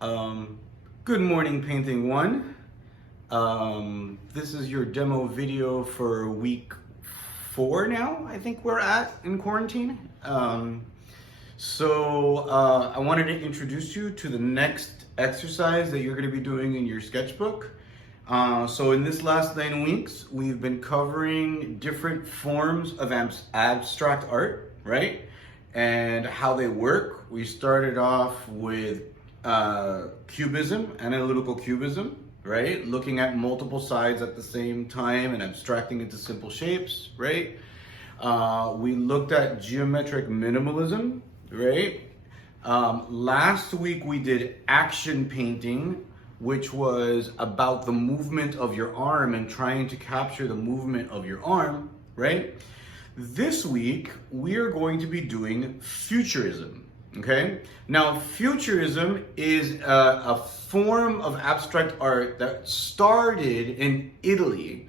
Um, Good morning, Painting One. This is your demo video for week 4 now, I think we're at in quarantine. I wanted to introduce you to the next exercise that you're going to be doing in your sketchbook. So in this last 9 weeks, we've been covering different forms of abstract art, right? And how they work. We started off with cubism, analytical cubism, right? Looking at multiple sides at the same time and abstracting into simple shapes, right? We looked at geometric minimalism, right? Last week we did action painting, which was about the movement of your arm and trying to capture the movement of your arm, right? This week, we are going to be doing Futurism, okay? Now, Futurism is a form of abstract art that started in Italy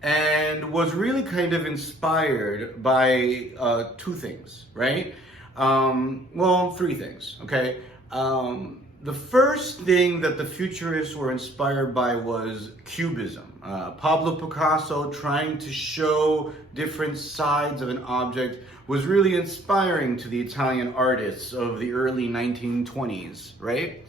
and was really kind of inspired by 2 things, right? Well, 3 things, okay? The first thing that the Futurists were inspired by was Cubism. Pablo Picasso trying to show different sides of an object was really inspiring to the Italian artists of the early 1920s, right?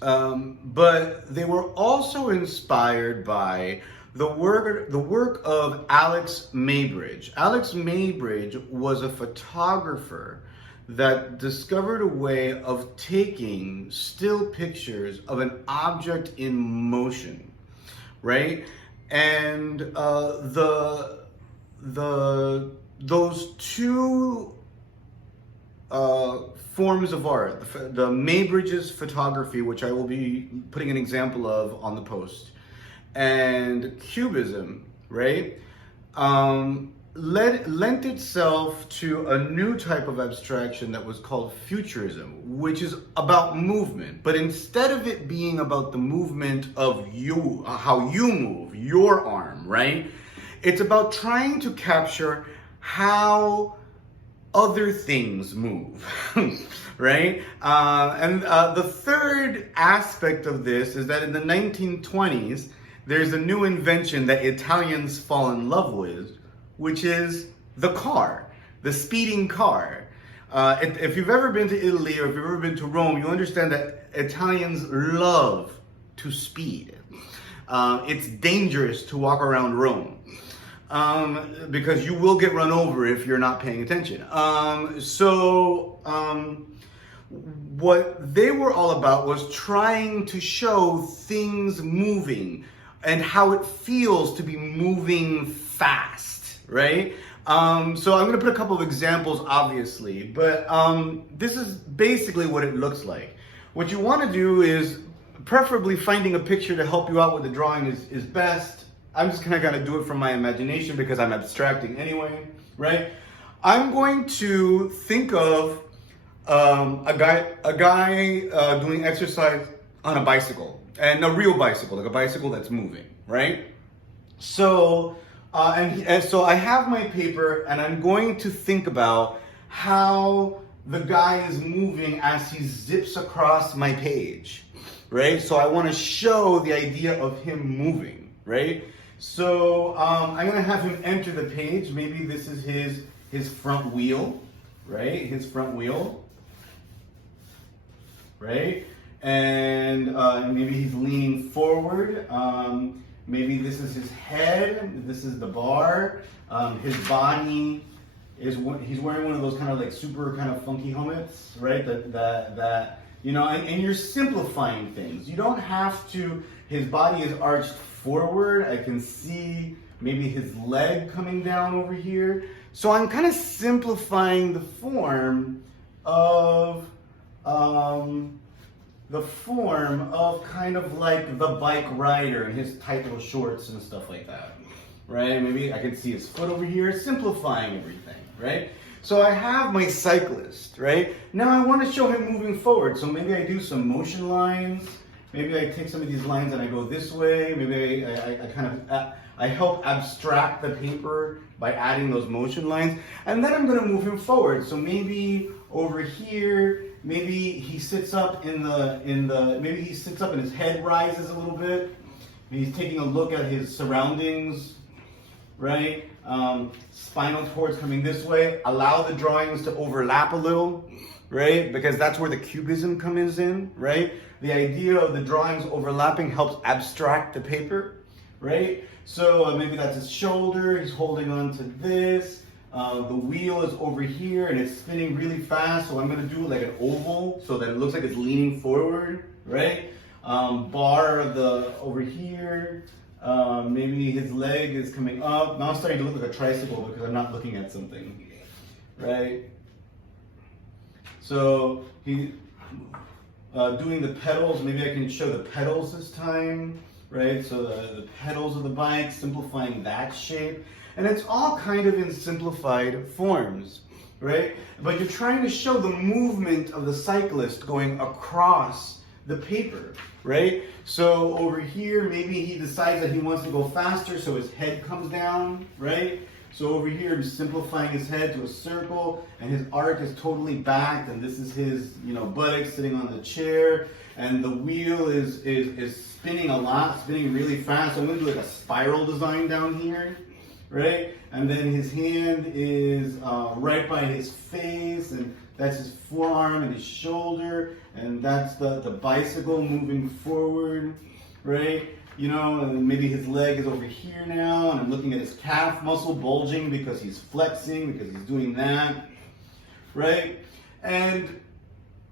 But they were also inspired by the work of Alex Maybridge. Alex Maybridge was a photographer that discovered a way of taking still pictures of an object in motion, right? And those 2 forms of art, the Maybridge's photography, which I will be putting an example of on the post, and Cubism, right? Lent itself to a new type of abstraction that was called Futurism, which is about movement. But instead of it being about the movement of you, how you move, your arm, right? It's about trying to capture how other things move, right? The third aspect of this is that in the 1920s, there's a new invention that Italians fall in love with, which is the car, the speeding car. If you've ever been to Italy or if you've ever been to Rome, you understand that Italians love to speed. It's dangerous to walk around Rome because you will get run over if you're not paying attention. What they were all about was trying to show things moving and how it feels to be moving fast. Right? So I'm going to put a couple of examples, obviously, but this is basically what it looks like. What you want to do is preferably finding a picture to help you out with the drawing is best. I'm just going to do it from my imagination because I'm abstracting anyway, right? I'm going to think of a guy doing exercise on a bicycle, and a real bicycle, like a bicycle that's moving, right? So I have my paper and I'm going to think about how the guy is moving as he zips across my page, right? So I want to show the idea of him moving, right? So I'm going to have him enter the page. Maybe this is his front wheel, right? His front wheel, right? And maybe he's leaning forward. Maybe this is his head, this is the bar. His body is, he's wearing one of those kind of like super kind of funky helmets, right? That you know, and you're simplifying things. You don't have to, his body is arched forward. I can see maybe his leg coming down over here. So I'm kind of simplifying the form of kind of like the bike rider and his tight little shorts and stuff like that, right? Maybe I can see his foot over here, simplifying everything, right? So I have my cyclist, right? Now I want to show him moving forward, so maybe I do some motion lines. Maybe I take some of these lines and I go this way. Maybe I help abstract the paper by adding those motion lines, and then I'm going to move him forward. So maybe over here maybe he sits up maybe he sits up and his head rises a little bit. He's taking a look at his surroundings, right? Spinal cords coming this way. Allow the drawings to overlap a little, right? Because that's where the cubism comes in, right? The idea of the drawings overlapping helps abstract the paper, right? So maybe that's his shoulder, he's holding on to this. The wheel is over here and it's spinning really fast, so I'm gonna do like an oval so that it looks like it's leaning forward, right? Bar over here, maybe his leg is coming up. Now I'm starting to look like a tricycle because I'm not looking at something, right? So he's doing the pedals. Maybe I can show the pedals this time, right? So the pedals of the bike, simplifying that shape. And it's all kind of in simplified forms, right? But you're trying to show the movement of the cyclist going across the paper, right? So over here, maybe he decides that he wants to go faster, so his head comes down, right? So over here, I'm simplifying his head to a circle, and his arc is totally backed, and this is his, buttocks sitting on the chair, and the wheel is spinning a lot, spinning really fast. So I'm gonna do like a spiral design down here, right? And then his hand is right by his face, and that's his forearm and his shoulder, and that's the bicycle moving forward, right? And maybe his leg is over here now, and I'm looking at his calf muscle bulging because he's flexing, because he's doing that, right? And,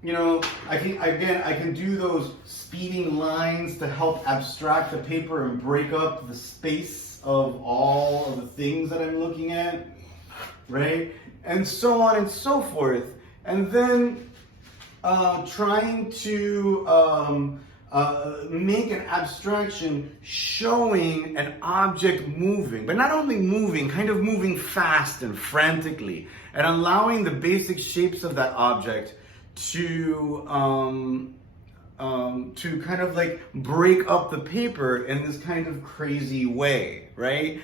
I can do those speeding lines to help abstract the paper and break up the space of all of the things that I'm looking at, right? And so on and so forth. And then trying to make an abstraction showing an object moving, but not only moving, kind of moving fast and frantically, and allowing the basic shapes of that object to kind of like break up the paper in this kind of crazy way, right?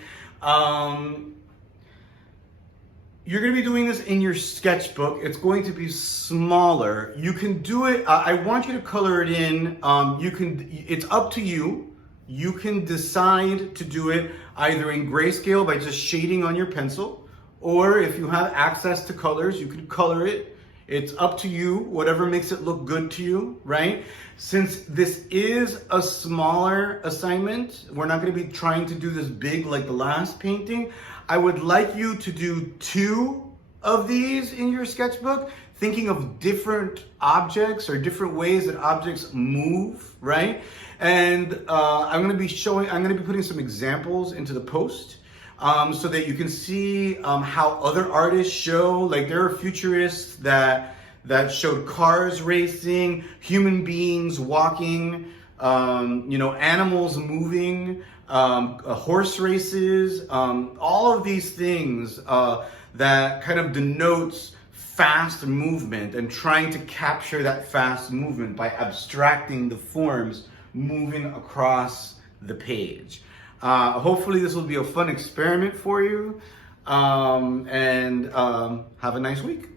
You're going to be doing this in your sketchbook. It's going to be smaller. You can do it. I want you to color it in. It's up to you. You can decide to do it either in grayscale by just shading on your pencil, or if you have access to colors, you can color it. It's up to you, whatever makes it look good to you, right? Since this is a smaller assignment, we're not going to be trying to do this big like the last painting. I would like you to do 2 of these in your sketchbook, thinking of different objects or different ways that objects move, right? And I'm going to be putting some examples into the post so that you can see how other artists show. Like there are futurists that showed cars racing, human beings walking, animals moving, horse races, all of these things that kind of denotes fast movement and trying to capture that fast movement by abstracting the forms moving across the page. Hopefully this will be a fun experiment for you, and have a nice week.